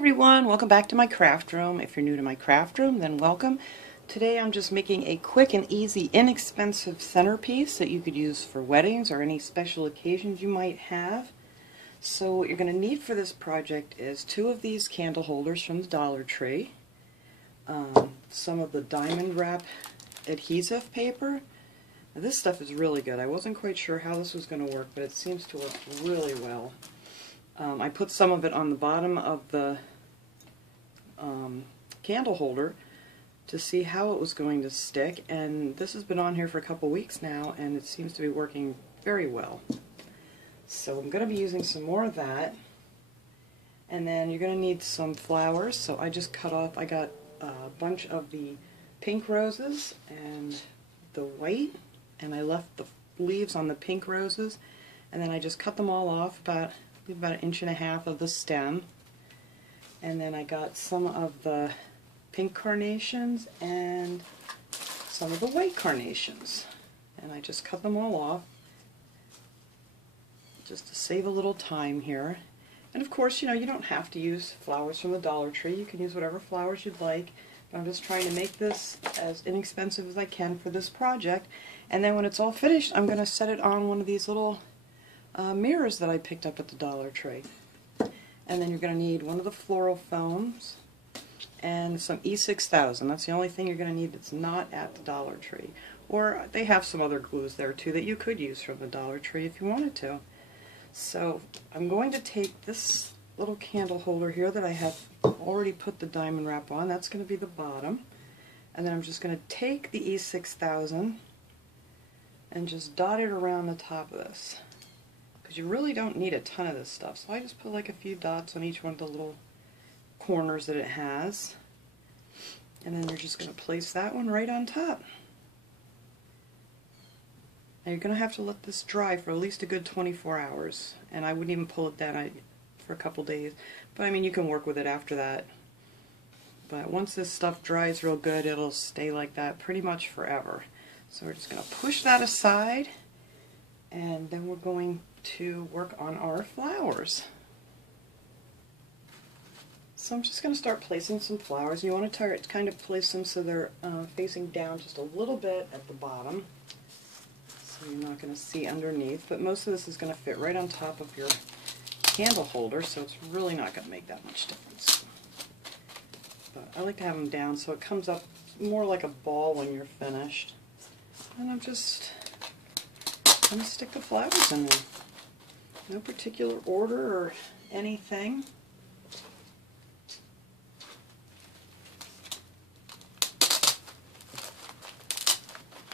everyone, welcome back to my craft room. If you're new to my craft room, then welcome. Today I'm just making a quick and easy, inexpensive centerpiece that you could use for weddings or any special occasions you might have. So what you're going to need for this project is 2 of these candle holders from the Dollar Tree, some of the diamond wrap adhesive paper. Now, this stuff is really good. I wasn't quite sure how this was going to work, but it seems to work really well. I put some of it on the bottom of the candle holder to see how it was going to stick, and this has been on here for a couple weeks now and it seems to be working very well. So I'm going to be using some more of that, and then you're going to need some flowers. So I just cut off, I got a bunch of the pink roses and the white, and I left the leaves on the pink roses, and then I just cut them all off about 1.5 inches of the stem. And then I got some of the pink carnations and some of the white carnations, and I just cut them all off just to save a little time here. And of course, you know, you don't have to use flowers from the Dollar Tree. You can use whatever flowers you'd like, but I'm just trying to make this as inexpensive as I can for this project. And then when it's all finished, I'm going to set it on one of these little mirrors that I picked up at the Dollar Tree. And then you're going to need one of the floral foams and some E6000. That's the only thing you're going to need that's not at the Dollar Tree. Or they have some other glues there too that you could use from the Dollar Tree if you wanted to. So I'm going to take this little candle holder here that I have already put the diamond wrap on. That's going to be the bottom. And then I'm just going to take the E6000 and just dot it around the top of this, because you really don't need a ton of this stuff. So I just put like a few dots on each one of the little corners that it has, and then you're just going to place that one right on top. Now you're going to have to let this dry for at least a good 24 hours, and I wouldn't even pull it down for a couple days, but I mean, you can work with it after that. But once this stuff dries real good, it'll stay like that pretty much forever. So we're just going to push that aside, and then we're going to work on our flowers. So I'm just going to start placing some flowers. You want to kind of place them so they're facing down just a little bit at the bottom, so you're not going to see underneath, but most of this is going to fit right on top of your candle holder, so it's really not going to make that much difference. But I like to have them down so it comes up more like a ball when you're finished. And I'm just going to stick the flowers in there. No particular order or anything.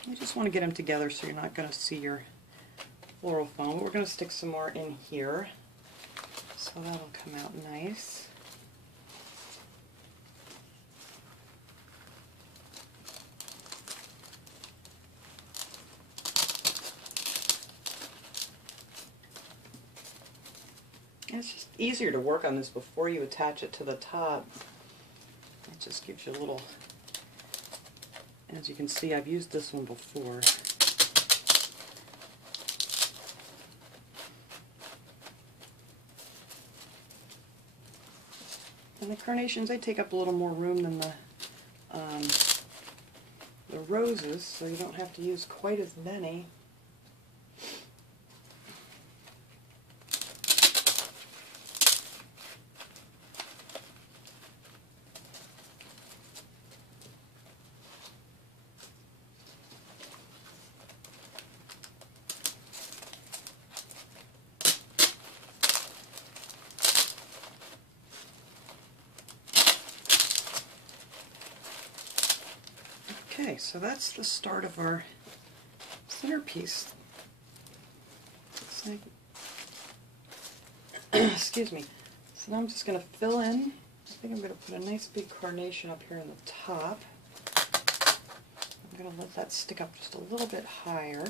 You just want to get them together so you're not going to see your floral foam. We're going to stick some more in here, so that'll come out nice. And it's just easier to work on this before you attach it to the top. It just gives you a little, as you can see, I've used this one before. And the carnations, they take up a little more room than the roses, so you don't have to use quite as many. Okay, so that's the start of our centerpiece. Like, excuse me. So now I'm just going to fill in. I think I'm going to put a nice big carnation up here in the top. I'm going to let that stick up just a little bit higher.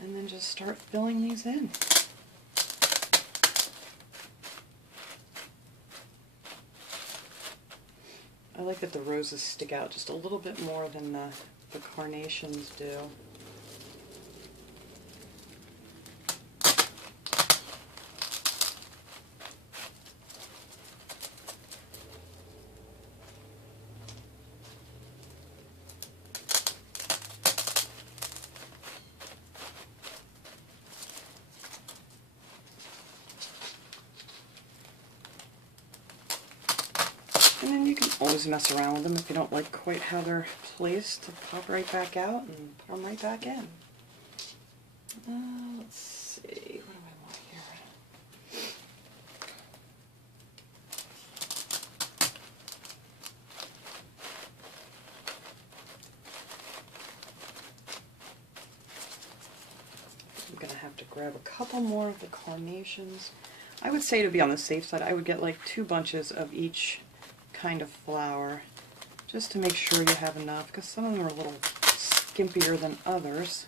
And then just start filling these in. I like that the roses stick out just a little bit more than the carnations do. always mess around with them if you don't like quite how they're placed, to pop right back out and put them right back in. Let's see, what do I want here? I'm going to have to grab a couple more of the carnations. I would say, to be on the safe side, I would get like 2 bunches of each kind of flower, just to make sure you have enough, because some of them are a little skimpier than others.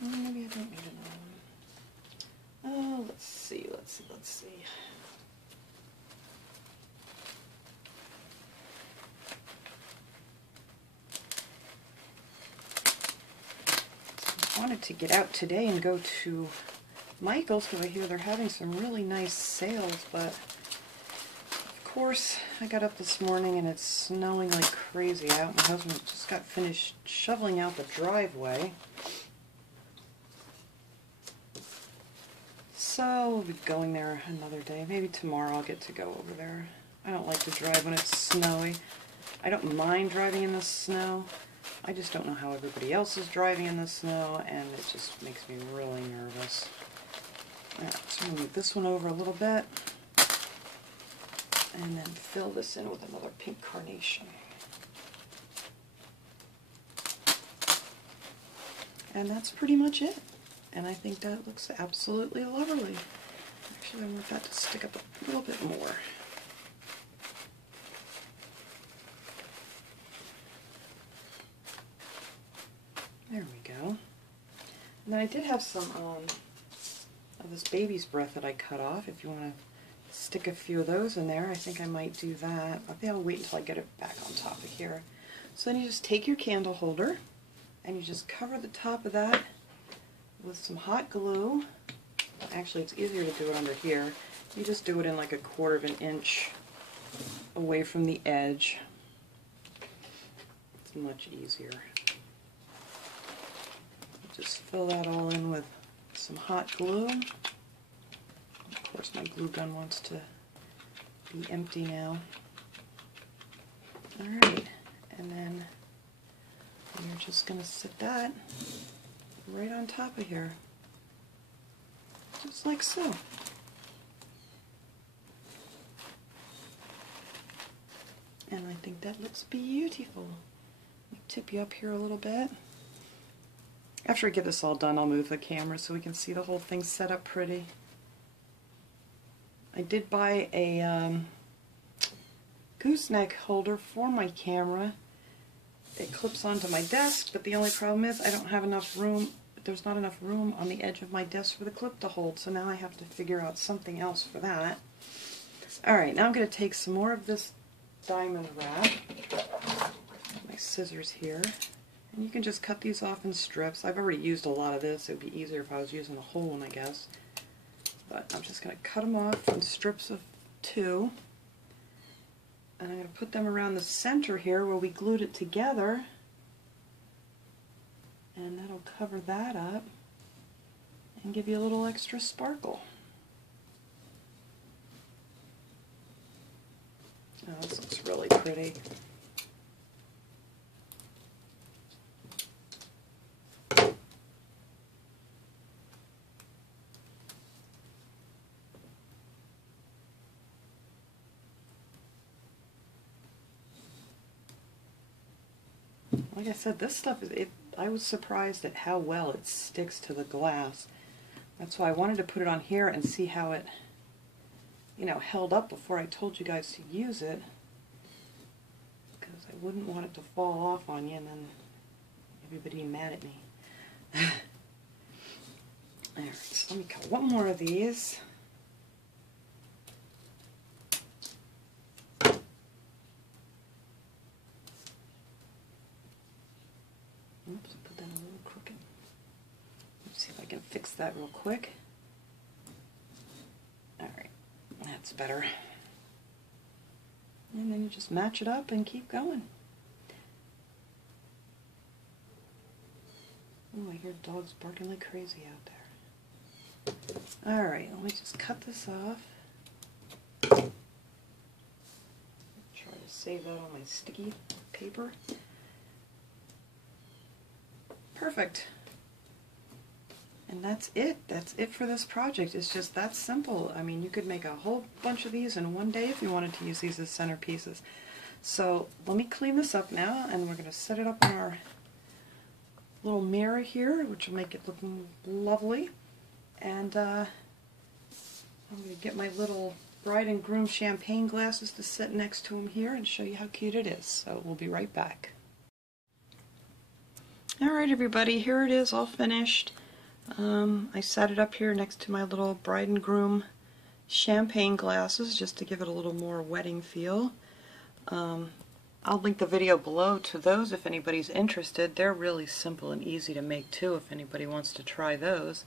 Maybe I don't need another one. Oh, let's see. I wanted to get out today and go to Michael's because I hear they're having some really nice sales, but of course I got up this morning and it's snowing like crazy out. My husband just got finished shoveling out the driveway. So we'll be going there another day. Maybe tomorrow I'll get to go over there. I don't like to drive when it's snowy. I don't mind driving in the snow. I just don't know how everybody else is driving in the snow, and it just makes me really nervous. Alright, so I'm going to move this one over a little bit, and then fill this in with another pink carnation. And that's pretty much it. And I think that looks absolutely lovely. Actually, I want that to stick up a little bit more. There we go. And then I did have some of this baby's breath that I cut off. If you want to stick a few of those in there, I think I might do that. I think I'll wait until I get it back on top of here. So then you just take your candle holder and you just cover the top of that with some hot glue. Actually, it's easier to do it under here. You just do it in like 1/4 of an inch away from the edge. It's much easier. Just fill that all in with some hot glue. Of course, my glue gun wants to be empty now. Alright, and then you're just going to sit that right on top of here, just like so. And I think that looks beautiful. I'll tip you up here a little bit. After I get this all done, I'll move the camera so we can see the whole thing set up pretty. I did buy a gooseneck holder for my camera. It clips onto my desk, but the only problem is I don't have enough room. There's not enough room on the edge of my desk for the clip to hold, so now I have to figure out something else for that. Alright, now I'm going to take some more of this diamond wrap, my scissors here, and you can just cut these off in strips. I've already used a lot of this. It would be easier if I was using a whole one, I guess. But I'm just going to cut them off in strips of 2. And I'm going to put them around the center here where we glued it together. And that'll cover that up and give you a little extra sparkle. Oh, this looks really pretty. Like I said, this stuff, I was surprised at how well it sticks to the glass. That's why I wanted to put it on here and see how it, held up before I told you guys to use it. Because I wouldn't want it to fall off on you and then everybody be mad at me. Alright, so let me cut one more of these. Oops, I put that a little crooked. Let's see if I can fix that real quick. Alright, that's better. And then you just match it up and keep going. I hear dogs barking like crazy out there. Alright, let me just cut this off. Try to save that on my sticky paper. Perfect. And that's it. That's it for this project. It's just that simple. I mean, you could make a whole bunch of these in one day if you wanted to use these as centerpieces. So let me clean this up now, and we're going to set it up on our little mirror here, which will make it look lovely. And I'm going to get my little bride and groom champagne glasses to sit next to them here and show you how cute it is. So we'll be right back. Alright everybody, here it is all finished. I set it up here next to my little bride and groom champagne glasses just to give it a little more wedding feel. I'll link the video below to those if anybody's interested. They're really simple and easy to make too if anybody wants to try those.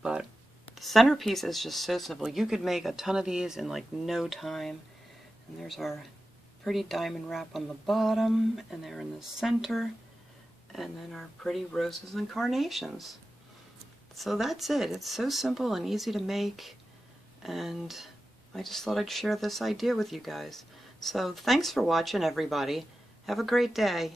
But the centerpiece is just so simple. You could make a ton of these in like no time. And there's our pretty diamond wrap on the bottom, and they're in the center, and then our pretty roses and carnations. So that's it. It's so simple and easy to make, and I just thought I'd share this idea with you guys. So thanks for watching, everybody. Have a great day.